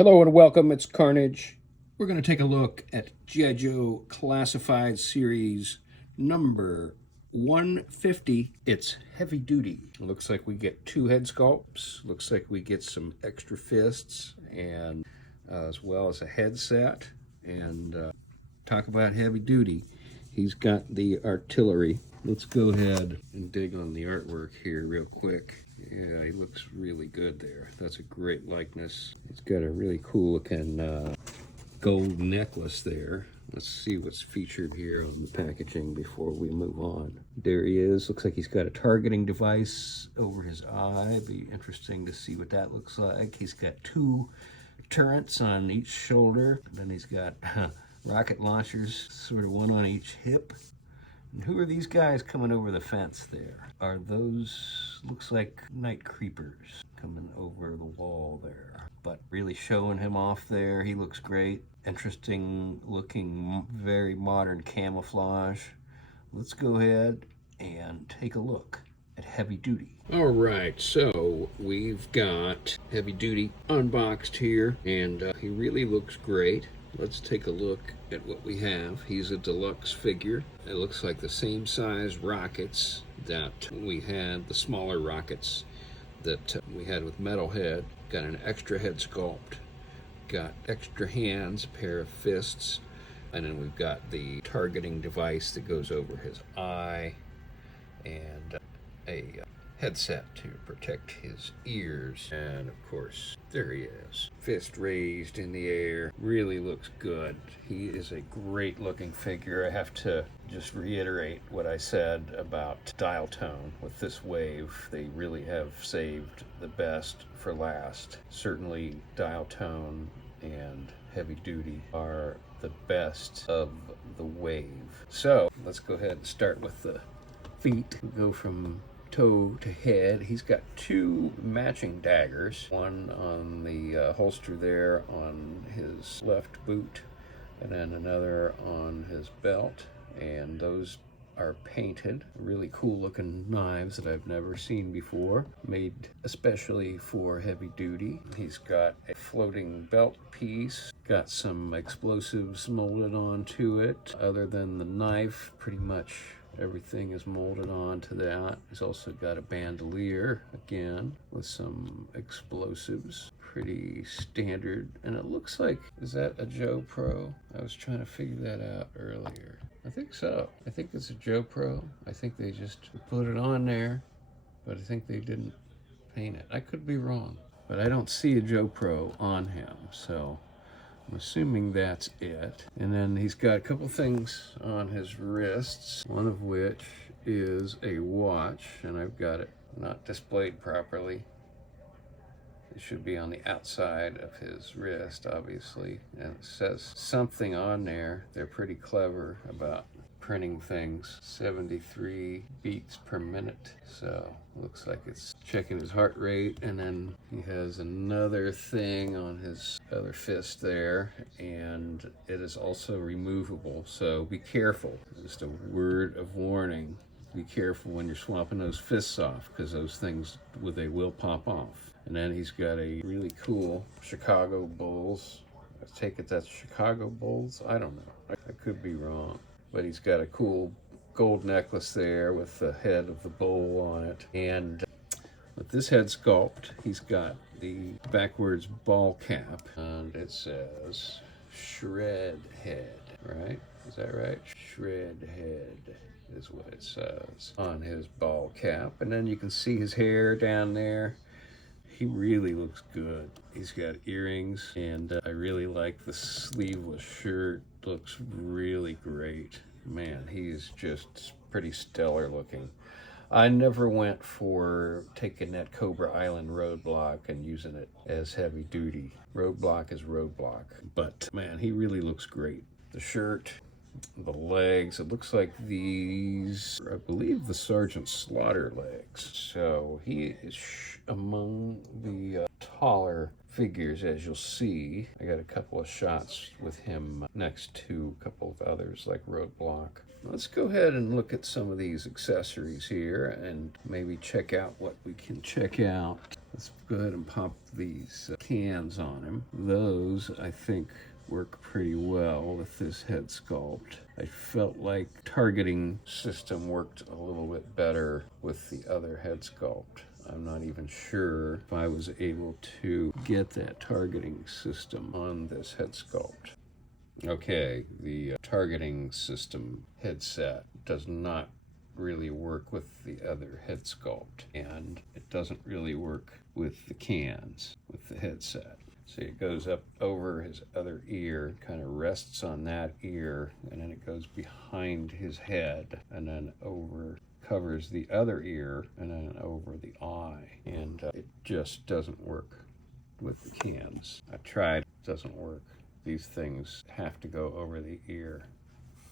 Hello and welcome, it's Carnage. We're going to take a look at G.I. Joe Classified Series number 150. It's heavy duty. It looks like we get two head sculpts. Looks like we get some extra fists and as well as a headset. And talk about heavy duty. He's got the artillery. Let's go ahead and dig on the artwork here real quick. Yeah, he looks really good there. That's a great likeness. He's got a really cool looking gold necklace there. Let's see what's featured here on the packaging before we move on. There he is. Looks like he's got a targeting device over his eye. Be interesting to see what that looks like. He's got two turrets on each shoulder. Then he's got rocket launchers, sort of one on each hip. And who are these guys coming over the fence there? Are those, looks like night creepers coming over the wall there. But really showing him off there. He looks great. Interesting looking, very modern camouflage. Let's go ahead and take a look at Heavy Duty. All right, so we've got Heavy Duty unboxed here, and he really looks great. Let's take a look at what we have. He's a deluxe figure. It looks like the same size rockets that we had, the smaller rockets that we had with Metalhead. Got an extra head sculpt, got extra hands, a pair of fists, and then we've got the targeting device that goes over his eye, and a headset to protect his ears. And of course, there he is. Fist raised in the air. Really looks good. He is a great looking figure. I have to just reiterate what I said about Dial Tone. With this wave, they really have saved the best for last. Certainly Dial Tone and Heavy Duty are the best of the wave. So let's go ahead and start with the feet. We'll go from toe to head. He's got two matching daggers, one on the holster there on his left boot, and then another on his belt, and those are painted. Really cool looking knives that I've never seen before, made especially for Heavy Duty. He's got a floating belt piece, got some explosives molded onto it. Other than the knife, pretty much everything is molded onto that. He's also got a bandolier, again, with some explosives. Pretty standard. And it looks like, is that a Joe Pro? I was trying to figure that out earlier. I think so. I think it's a Joe Pro. I think they just put it on there, but I think they didn't paint it. I could be wrong, but I don't see a Joe Pro on him, so I'm assuming that's it. And then he's got a couple things on his wrists, one of which is a watch, and I've got it not displayed properly. It should be on the outside of his wrist, obviously, and it says something on there. They're pretty clever about printing things. 73 beats per minute, so looks like it's checking his heart rate. And then he has another thing on his other fist there, and it is also removable, so be careful. Just a word of warning. Be careful when you're swapping those fists off, because those things, they will pop off. And then he's got a really cool Chicago Bulls. I take it that's Chicago Bulls? I don't know. I could be wrong. But he's got a cool gold necklace there with the head of the bull on it. And with this head sculpt, he's got the backwards ball cap. And it says Shred Head, right? Is that right? Shred Head is what it says on his ball cap. And then you can see his hair down there. He really looks good. He's got earrings, and I really like the sleeveless shirt. Looks really great. Man, he's just pretty stellar looking. I never went for taking that Cobra Island Roadblock and using it as Heavy Duty. Roadblock is Roadblock, but man, he really looks great. The shirt, the legs, it looks like these, I believe, the Sergeant Slaughter legs. So he is among the taller figures, as you'll see. I got a couple of shots with him next to a couple of others like Roadblock. Let's go ahead and look at some of these accessories here and maybe check out what we can check out. Let's go ahead and pop these cans on him. Those, I think, work pretty well with this head sculpt. I felt like targeting system worked a little bit better with the other head sculpt. I'm not even sure if I was able to get that targeting system on this head sculpt. Okay, the targeting system headset does not really work with the other head sculpt, and it doesn't really work with the cans with the headset. See, it goes up over his other ear, kind of rests on that ear, and then it goes behind his head, and then over covers the other ear, and then over the eye, and it just doesn't work with the cans. I tried, it doesn't work. These things have to go over the ear.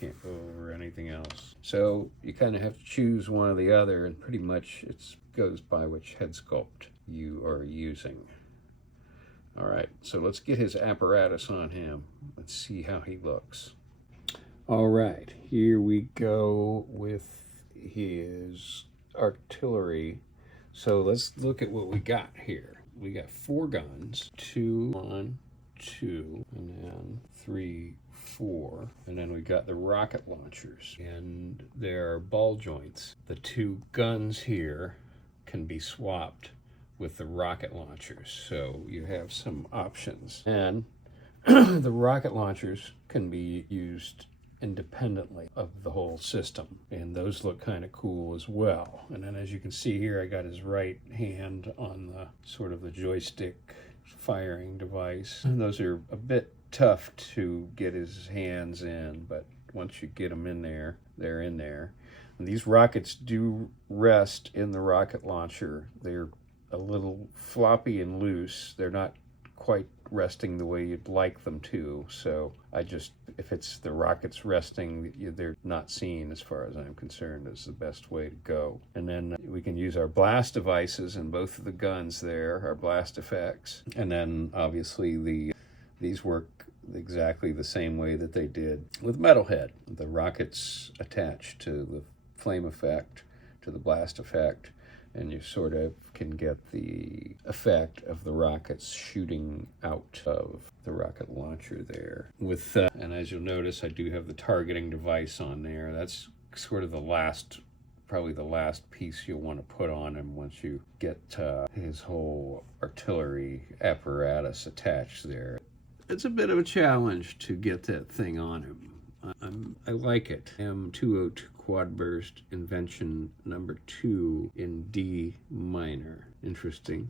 Can't go over anything else. So you kind of have to choose one or the other, and pretty much it goes by which head sculpt you are using. All right, so let's get his apparatus on him. Let's see how he looks. All right, here we go with his artillery. So let's look at what we got here. We got 4 guns, 2, 1, 2, and then 3, 4, and then we got the rocket launchers, and there are ball joints. The 2 guns here can be swapped with the rocket launchers, so you have some options. And the rocket launchers can be used independently of the whole system, and those look kind of cool as well. And then as you can see here, I got his right hand on the sort of the joystick firing device, and those are a bit tough to get his hands in, but once you get them in there, they're in there. And these rockets do rest in the rocket launcher. They're a little floppy and loose. They're not quite resting the way you'd like them to, so if it's the rockets resting, they're not seen, as far as I'm concerned, is the best way to go. And then we can use our blast devices in both of the guns there, our blast effects, and then obviously these work exactly the same way that they did with Metalhead. The rockets attached to the flame effect, to the blast effect, and you sort of can get the effect of the rockets shooting out of the rocket launcher there. And as you'll notice, I do have the targeting device on there. That's sort of probably the last piece you'll want to put on him once you get his whole artillery apparatus attached there. It's a bit of a challenge to get that thing on him. I like it. M202 Quad Burst Invention number 2 in D minor. Interesting.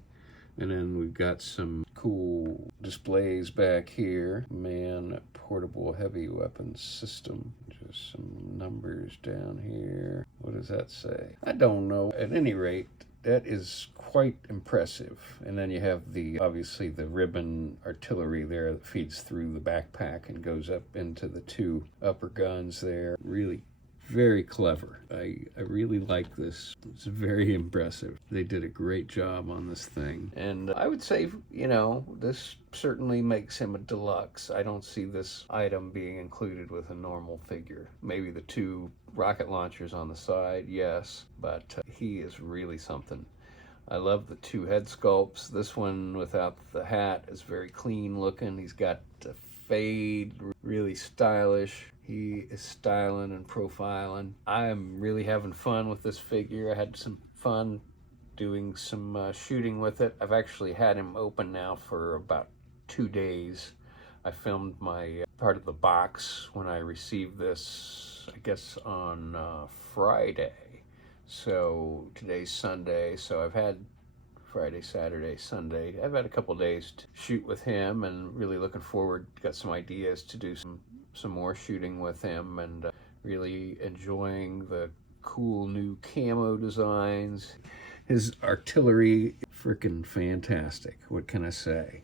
And then we've got some cool displays back here. Man Portable Heavy Weapons System. Just some numbers down here. What does that say? I don't know. At any rate, that is quite impressive. And then you have obviously the ribbon artillery there that feeds through the backpack and goes up into the 2 upper guns there. Really very clever. I really like this. It's very impressive. They did a great job on this thing. And I would say, this certainly makes him a deluxe. I don't see this item being included with a normal figure. Maybe the 2 rocket launchers on the side, yes, but he is really something. I love the 2 head sculpts. This one without the hat is very clean looking. He's got a fade, really stylish. He is styling and profiling. I'm really having fun with this figure. I had some fun doing some shooting with it. I've actually had him open now for about 2 days. I filmed my part of the box when I received this, I guess, on Friday. So today's Sunday, so I've had Friday, Saturday, Sunday. I've had a couple days to shoot with him, and really looking forward. Got some ideas to do some more shooting with him, and really enjoying the cool new camo designs. His artillery, freaking fantastic. What can I say?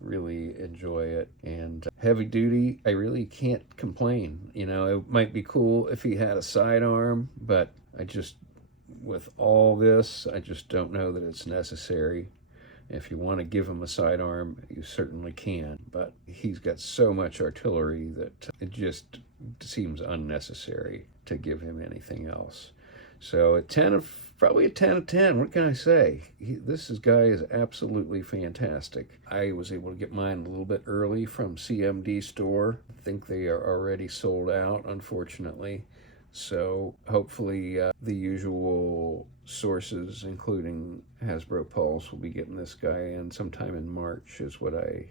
Really enjoy it. And heavy duty, I really can't complain. It might be cool if he had a sidearm, but with all this, I just don't know that it's necessary. If you want to give him a sidearm, you certainly can, but he's got so much artillery that it just seems unnecessary to give him anything else. So probably a 10 of 10. What can I say? This guy is absolutely fantastic. I was able to get mine a little bit early from CMD store. I think they are already sold out, unfortunately. So hopefully the usual sources, including Hasbro Pulse, will be getting this guy in sometime in March, is what I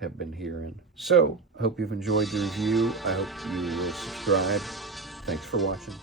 have been hearing. So, hope you've enjoyed the review. I hope you will subscribe. Thanks for watching.